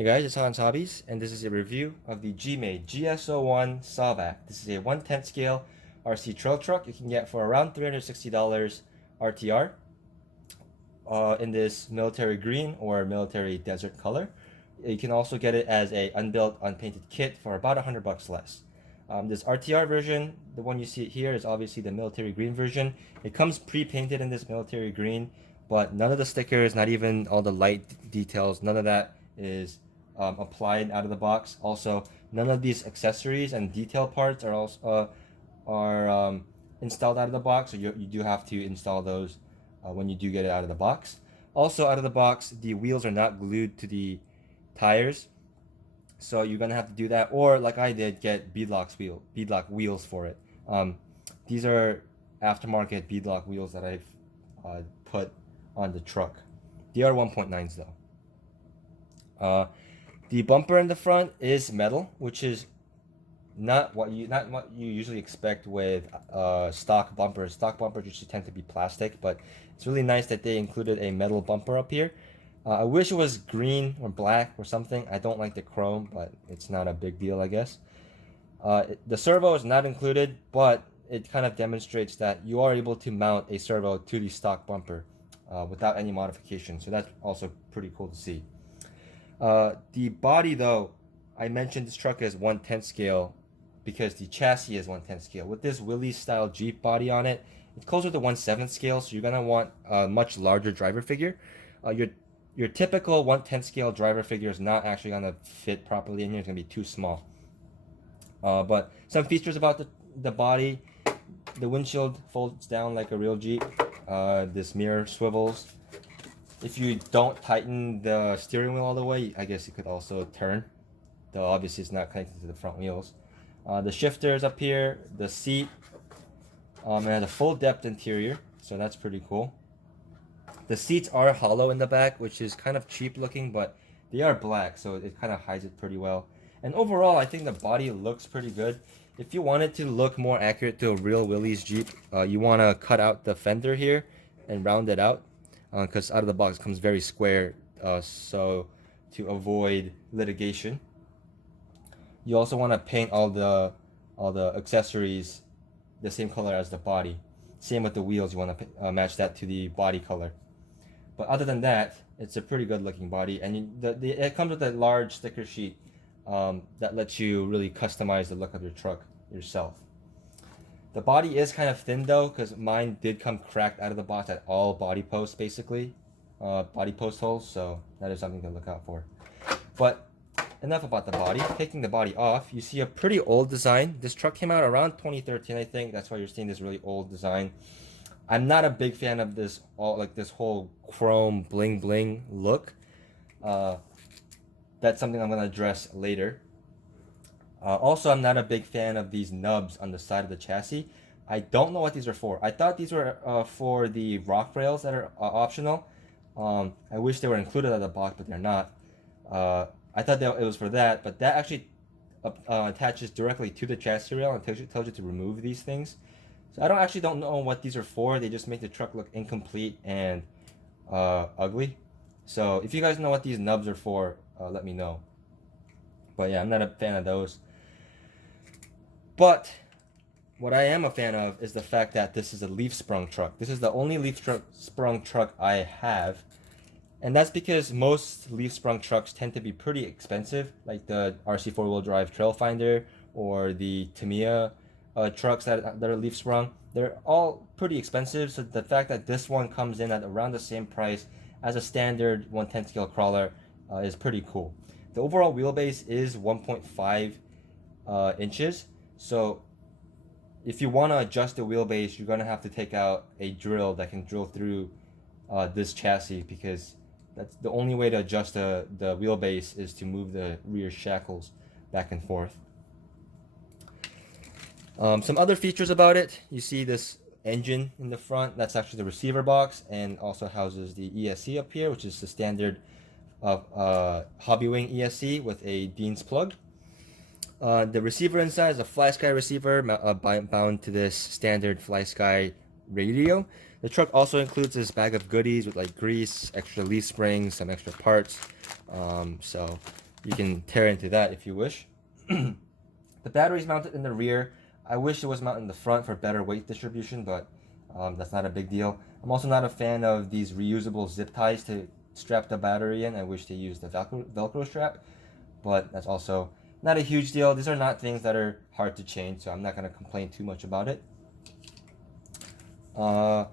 Hey guys, it's Hans Hobbies, and this is a review of the GMade GS01 Sawback. This is a 1/10 scale RC trail truck you can get for around $360 RTR in this military green or military desert color. You can also get it as a unbuilt, unpainted kit for about $100 less. This RTR version, the one you see here, is obviously the military green version. It comes pre-painted in this military green, but none of the stickers, not even all the light details, none of that is applied out of the box. Also, none of these accessories and detail parts are installed out of the box, so you do have to install those when you do get it out of the box. Also, out of the box, the wheels are not glued to the tires, so you're gonna have to do that, or like I did, get beadlock wheels for it. These are aftermarket beadlock wheels that I've put on the truck. They are 1.9s though. The bumper in the front is metal, which is not what you usually expect with stock bumpers. Stock bumpers usually tend to be plastic, but it's really nice that they included a metal bumper up here. I wish it was green or black or something. I don't like the chrome, but it's not a big deal, I guess. The servo is not included, but it kind of demonstrates that you are able to mount a servo to the stock bumper without any modification. So that's also pretty cool to see. The body, though, I mentioned this truck is 1/10 scale because the chassis is 1/10 scale. With this Willys style Jeep body on it, it's closer to 1/7 scale, so you're gonna want a much larger driver figure. Your typical 1/10 scale driver figure is not actually gonna fit properly in here. It's gonna be too small. But some features about the body: the windshield folds down like a real Jeep. This mirror swivels. If you don't tighten the steering wheel all the way, I guess you could also turn. Though obviously it's not connected to the front wheels. The shifters up here, the seat, and a full depth interior, so that's pretty cool. The seats are hollow in the back, which is kind of cheap looking, but they are black, so it kind of hides it pretty well. And overall, I think the body looks pretty good. If you want it to look more accurate to a real Willys Jeep, you want to cut out the fender here and round it out, because out of the box it comes very square, so to avoid litigation. You also want to paint all the accessories the same color as the body. Same with the wheels, you want to match that to the body color. But other than that, it's a pretty good looking body, and it comes with a large sticker sheet that lets you really customize the look of your truck yourself. The body is kind of thin though, because mine did come cracked out of the box at all body posts, basically. Body post holes, so that is something to look out for. But enough about the body. Taking the body off, you see a pretty old design. This truck came out around 2013, I think. That's why you're seeing this really old design. I'm not a big fan of this this whole chrome bling bling look. That's something I'm gonna address later. Also, I'm not a big fan of these nubs on the side of the chassis. I don't know what these are for. I thought these were for the rock rails that are optional. I wish they were included out of the box, but they're not. I thought that it was for that, but that actually attaches directly to the chassis rail and tells you to remove these things. So I don't know what these are for. They just make the truck look incomplete and ugly. So if you guys know what these nubs are for, let me know. But yeah, I'm not a fan of those. But what I am a fan of is the fact that this is a leaf sprung truck. This is the only leaf sprung truck I have. And that's because most leaf sprung trucks tend to be pretty expensive, like the RC 4-wheel drive Trailfinder or the Tamiya trucks that are leaf sprung. They're all pretty expensive, so the fact that this one comes in at around the same price as a standard 1/10 scale crawler is pretty cool. The overall wheelbase is 1.5 inches, so if you want to adjust the wheelbase, you're going to have to take out a drill that can drill through this chassis, because that's the only way to adjust the wheelbase is to move the rear shackles back and forth. Some other features about it: you see this engine in the front. That's actually the receiver box, and also houses the ESC up here, which is the standard Hobbywing ESC with a Dean's plug. The receiver inside is a FlySky receiver bound to this standard FlySky radio. The truck also includes this bag of goodies with like grease, extra leaf springs, some extra parts. So you can tear into that if you wish. The battery's mounted in the rear. I wish it was mounted in the front for better weight distribution, but that's not a big deal. I'm also not a fan of these reusable zip ties to strap the battery in. I wish they used the Velcro strap, but that's also not a huge deal. These are not things that are hard to change, so I'm not going to complain too much about it. The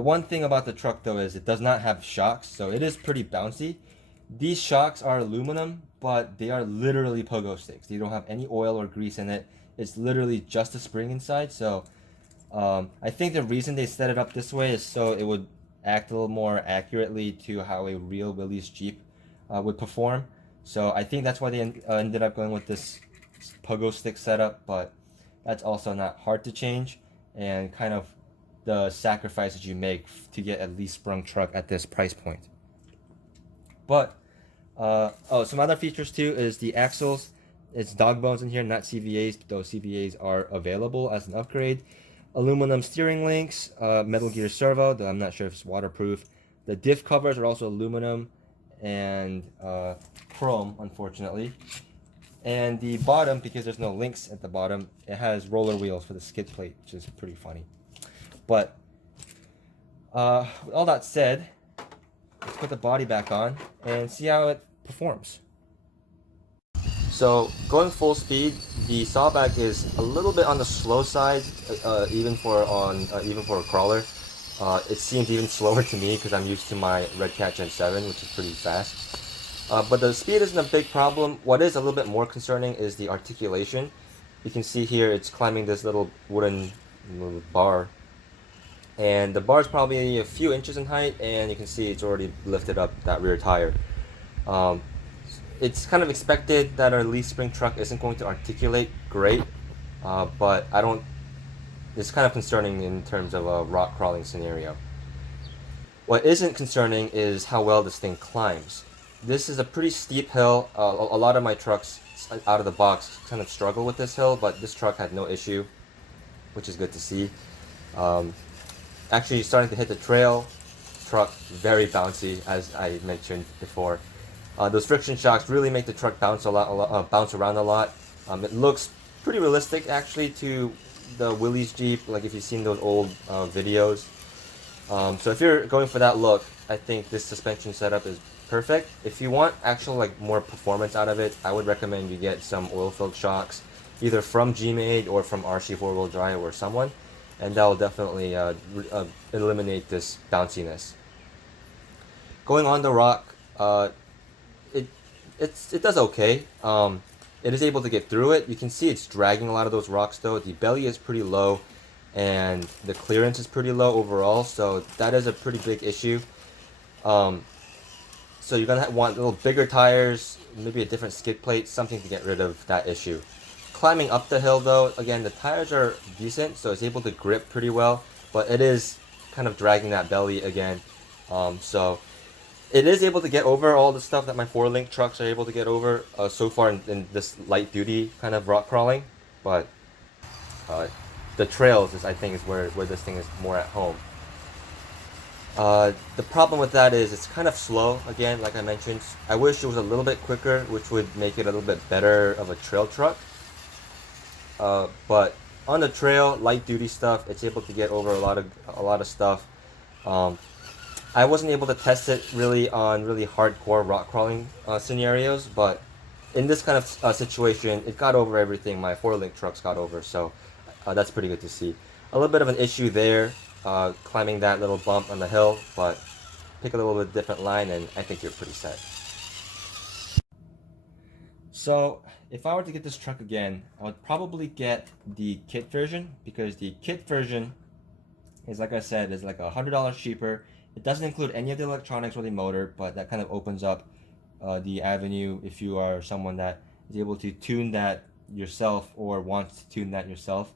one thing about the truck though is it does not have shocks, so it is pretty bouncy. These shocks are aluminum, but they are literally pogo sticks. They don't have any oil or grease in it. It's literally just a spring inside, so I think the reason they set it up this way is so it would act a little more accurately to how a real Willys Jeep would perform. So I think that's why they ended up going with this pogo stick setup, but that's also not hard to change, and kind of the sacrifices you make to get a least sprung truck at this price point. But some other features too is the axles. It's dog bones in here, not CVAs. Those CVAs are available as an upgrade. Aluminum steering links, metal gear servo, though I'm not sure if it's waterproof. The diff covers are also aluminum and chrome, unfortunately. And the bottom, because there's no links at the bottom, it has roller wheels for the skid plate, which is pretty funny. But with all that said, let's put the body back on and see how it performs. So going full speed, the Sawback is a little bit on the slow side, even for a crawler. It seems even slower to me because I'm used to my Red Cat Gen 7, which is pretty fast. But the speed isn't a big problem. What is a little bit more concerning is the articulation. You can see here it's climbing this little wooden bar. And the bar is probably a few inches in height, and you can see it's already lifted up that rear tire. It's kind of expected that our leaf spring truck isn't going to articulate great, but it's kind of concerning in terms of a rock crawling scenario. What isn't concerning is how well this thing climbs. This is a pretty steep hill. A lot of my trucks out of the box kind of struggle with this hill, but this truck had no issue, which is good to see. Actually starting to hit the trail, truck very bouncy, as I mentioned before. Those friction shocks really make the truck bounce around a lot. It looks pretty realistic actually to the Willys Jeep, like if you've seen those old videos. So if you're going for that look, I think this suspension setup is perfect. If you want actual more performance out of it, I would recommend you get some oil-filled shocks, either from GMade or from RC 4-wheel drive or someone, and that will definitely eliminate this bounciness. Going on the rock, it does okay. It is able to get through it. You can see it's dragging a lot of those rocks though. The belly is pretty low, and the clearance is pretty low overall, so that is a pretty big issue. So you're gonna want little bigger tires, maybe a different skid plate, something to get rid of that issue. Climbing up the hill though, again, the tires are decent, so it's able to grip pretty well, but it is kind of dragging that belly again. So it is able to get over all the stuff that my 4-link trucks are able to get over so far in this light duty kind of rock crawling, but the trails I think is where this thing is more at home. The problem with that is it's kind of slow, again, like I mentioned. I wish it was a little bit quicker, which would make it a little bit better of a trail truck. But on the trail, light duty stuff, it's able to get over a lot of stuff. I wasn't able to test it really on really hardcore rock crawling scenarios, but in this kind of situation, it got over everything my 4-link trucks got over, so that's pretty good to see. A little bit of an issue there, climbing that little bump on the hill, but pick a little bit different line and I think you're pretty set. So if I were to get this truck again, I would probably get the kit version, because the kit version is, like I said, is like $100 cheaper. It doesn't include any of the electronics or the motor, but that kind of opens up the avenue if you are someone that is able to tune that yourself or wants to tune that yourself.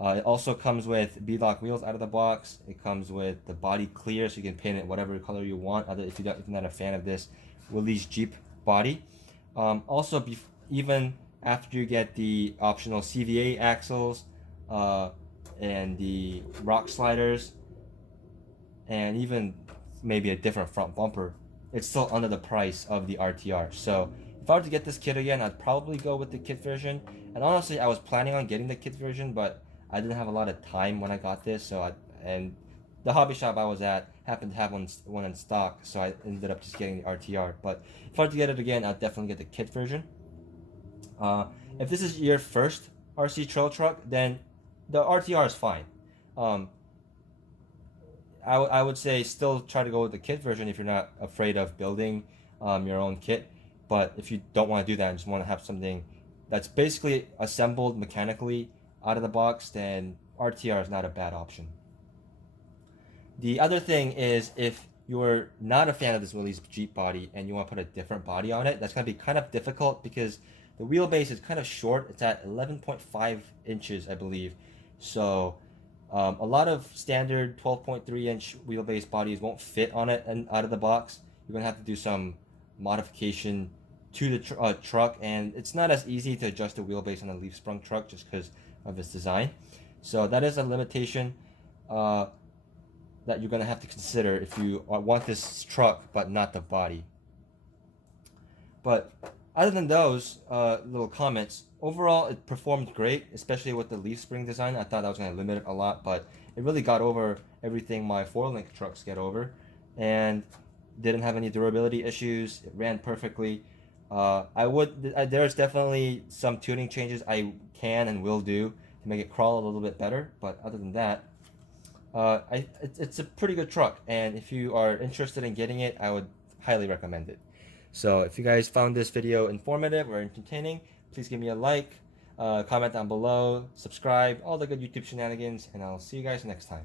It also comes with beadlock wheels out of the box. It comes with the body clear, so you can paint it whatever color you want, if you're not a fan of this Willys Jeep body. Also, even after you get the optional CVA axles and the rock sliders, and even maybe a different front bumper, it's still under the price of the RTR. So if I were to get this kit again, I'd probably go with the kit version. And honestly, I was planning on getting the kit version, but I didn't have a lot of time when I got this. And the hobby shop I was at happened to have one in stock, so I ended up just getting the RTR. But if I were to get it again, I'd definitely get the kit version. If this is your first RC trail truck, then the RTR is fine. I would say still try to go with the kit version if you're not afraid of building your own kit. But if you don't want to do that and just want to have something that's basically assembled mechanically out of the box, then RTR is not a bad option. The other thing is, if you're not a fan of this Willys Jeep body and you want to put a different body on it, that's going to be kind of difficult because the wheelbase is kind of short. It's at 11.5 inches, I believe. So a lot of standard 12.3-inch wheelbase bodies won't fit on it and out of the box. You're going to have to do some modification to the truck, and it's not as easy to adjust the wheelbase on a leaf sprung truck just because of its design. So that is a limitation that you're going to have to consider if you want this truck but not the body. But other than those little comments, overall it performed great, especially with the leaf spring design. I thought I was going to limit it a lot, but it really got over everything my 4-link trucks get over, and didn't have any durability issues. It ran perfectly. There's definitely some tuning changes I can and will do to make it crawl a little bit better, but other than that, it's a pretty good truck, and if you are interested in getting it, I would highly recommend it. So if you guys found this video informative or entertaining, please give me a like, comment down below, subscribe, all the good YouTube shenanigans, and I'll see you guys next time.